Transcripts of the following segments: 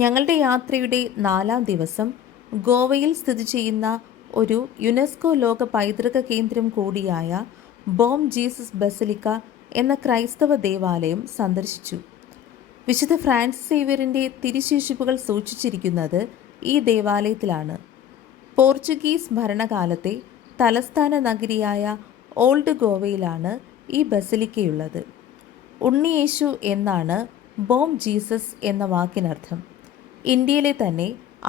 ഞങ്ങളുടെ യാത്രയുടെ 4-ാം ദിവസം ഗോവയിൽ സ്ഥിതി ചെയ്യുന്ന ഒരു യുനെസ്കോ ലോക പൈതൃക കേന്ദ്രം കൂടിയായ ബോം ജീസസ് ബസലിക്ക എന്ന ക്രൈസ്തവ ദേവാലയം സന്ദർശിച്ചു. വിശുദ്ധ ഫ്രാൻസിസ് സേവ്യറിൻ്റെ തിരുശേഷിപ്പുകൾ സൂക്ഷിച്ചിരിക്കുന്നത് ഈ ദേവാലയത്തിലാണ്. പോർച്ചുഗീസ് ഭരണകാലത്തെ തലസ്ഥാന നഗരിയായ ഓൾഡ് ഗോവയിലാണ് ഈ ബസലിക്കയുള്ളത്. ഉണ്ണിയേശു എന്നാണ് ബോം ജീസസ് എന്ന വാക്കിനർത്ഥം. ഇന്ത്യയിലെ തന്നെ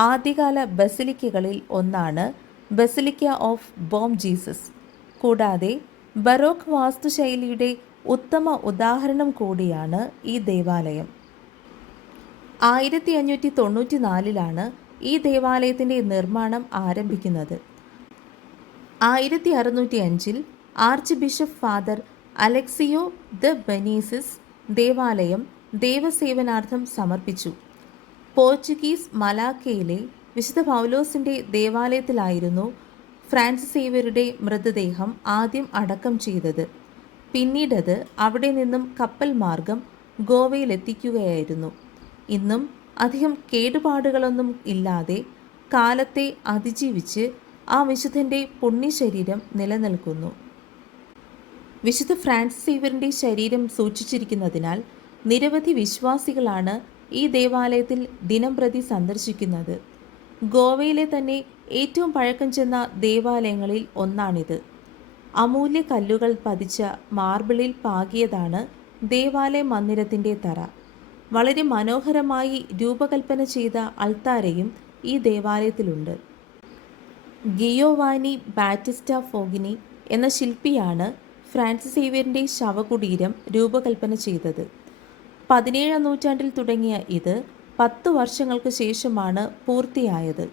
ആദ്യകാല ബസിലിക്കകളിൽ ഒന്നാണ് ബസിലിക്ക ഓഫ് ബോം ജീസസ്. കൂടാതെ ബറോക്ക് വാസ്തുശൈലിയുടെ ഉത്തമ ഉദാഹരണം കൂടിയാണ് ഈ ദേവാലയം. 1594 ഈ ദേവാലയത്തിൻ്റെ നിർമ്മാണം ആരംഭിക്കുന്നത്. 1605 archbishop father Aleixo de Menezes ദേവാലയം ദേവസേവനാർത്ഥം സമർപ്പിച്ചു. പോർച്ചുഗീസ് മലാക്കയിലെ വിശുദ്ധ പൗലോസിൻ്റെ ദേവാലയത്തിലായിരുന്നു ഫ്രാൻസിസ് സേവ്യറുടെ മൃതദേഹം ആദ്യം അടക്കം ചെയ്തത്. പിന്നീടത് അവിടെ നിന്നും കപ്പൽ മാർഗം ഗോവയിലെത്തിക്കുകയായിരുന്നു. ഇന്നും അധികം കേടുപാടുകളൊന്നും ഇല്ലാതെ കാലത്തെ അതിജീവിച്ച് ആ വിശുദ്ധൻ്റെ പുണ്യശരീരം നിലനിൽക്കുന്നു. വിശുദ്ധ ഫ്രാൻസിസ് സേവ്യറിൻ്റെ ശരീരം സൂക്ഷിച്ചിരിക്കുന്നതിനാൽ നിരവധി വിശ്വാസികളാണ് ഈ ദേവാലയത്തിൽ ദിനംപ്രതി സന്ദർശിക്കുന്നത്. ഗോവയിലെ തന്നെ ഏറ്റവും പഴക്കം ചെന്ന ദേവാലയങ്ങളിൽ ഒന്നാണിത്. അമൂല്യ കല്ലുകൾ പതിച്ച മാർബിളിൽ പാകിയതാണ് ദേവാലയ മന്ദിരത്തിൻ്റെ തറ. വളരെ മനോഹരമായി രൂപകൽപ്പന ചെയ്ത അൾത്താരയും ഈ ദേവാലയത്തിലുണ്ട്. ഗിയോവാനി ബാറ്റിസ്റ്റ ഫോഗിനി എന്ന ശില്പിയാണ് ഫ്രാൻസിസ് സേവ്യറിൻ്റെ ശവകുടീരം രൂപകൽപ്പന ചെയ്തത്. 17-ാം നൂറ്റാണ്ടിൽ തുടങ്ങിയ ഇത് 10 വർഷങ്ങൾക്ക് ശേഷമാണ് പൂർത്തിയായത്.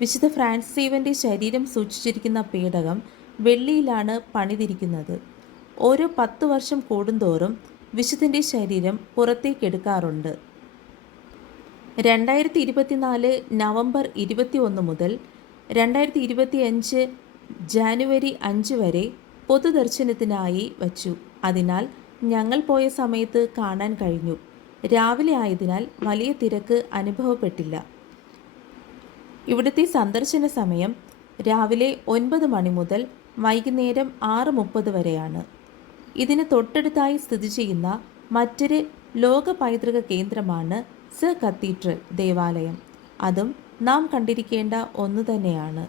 വിശുദ്ധ ഫ്രാൻസിസ് സേവ്യറിൻ്റെ ശരീരം സൂക്ഷിച്ചിരിക്കുന്ന പേടകം വെള്ളിയിലാണ് പണിതിരിക്കുന്നത്. ഓരോ 10 വർഷം കൂടുന്തോറും വിശുദ്ധൻ്റെ ശരീരം പുറത്തേക്കെടുക്കാറുണ്ട്. 2024 നവംബർ 21 മുതൽ 2025 ജാനുവരി 5 വരെ പൊതുദർശനത്തിനായി വച്ചു. അതിനാൽ ഞങ്ങൾ പോയ സമയത്ത് കാണാൻ കഴിഞ്ഞു. രാവിലെ ആയതിനാൽ വലിയ തിരക്ക് അനുഭവപ്പെട്ടില്ല. ഇവിടുത്തെ സന്ദർശന സമയം രാവിലെ 9 മണി മുതൽ വൈകുന്നേരം 6:30 വരെയാണ്. ഇതിന് തൊട്ടടുത്തായി സ്ഥിതി ചെയ്യുന്ന മറ്റൊരു ലോക പൈതൃക കേന്ദ്രമാണ് സർ കത്തീഡ്രൽ ദേവാലയം. അതും നാം കണ്ടിരിക്കേണ്ട ഒന്നു തന്നെയാണ്.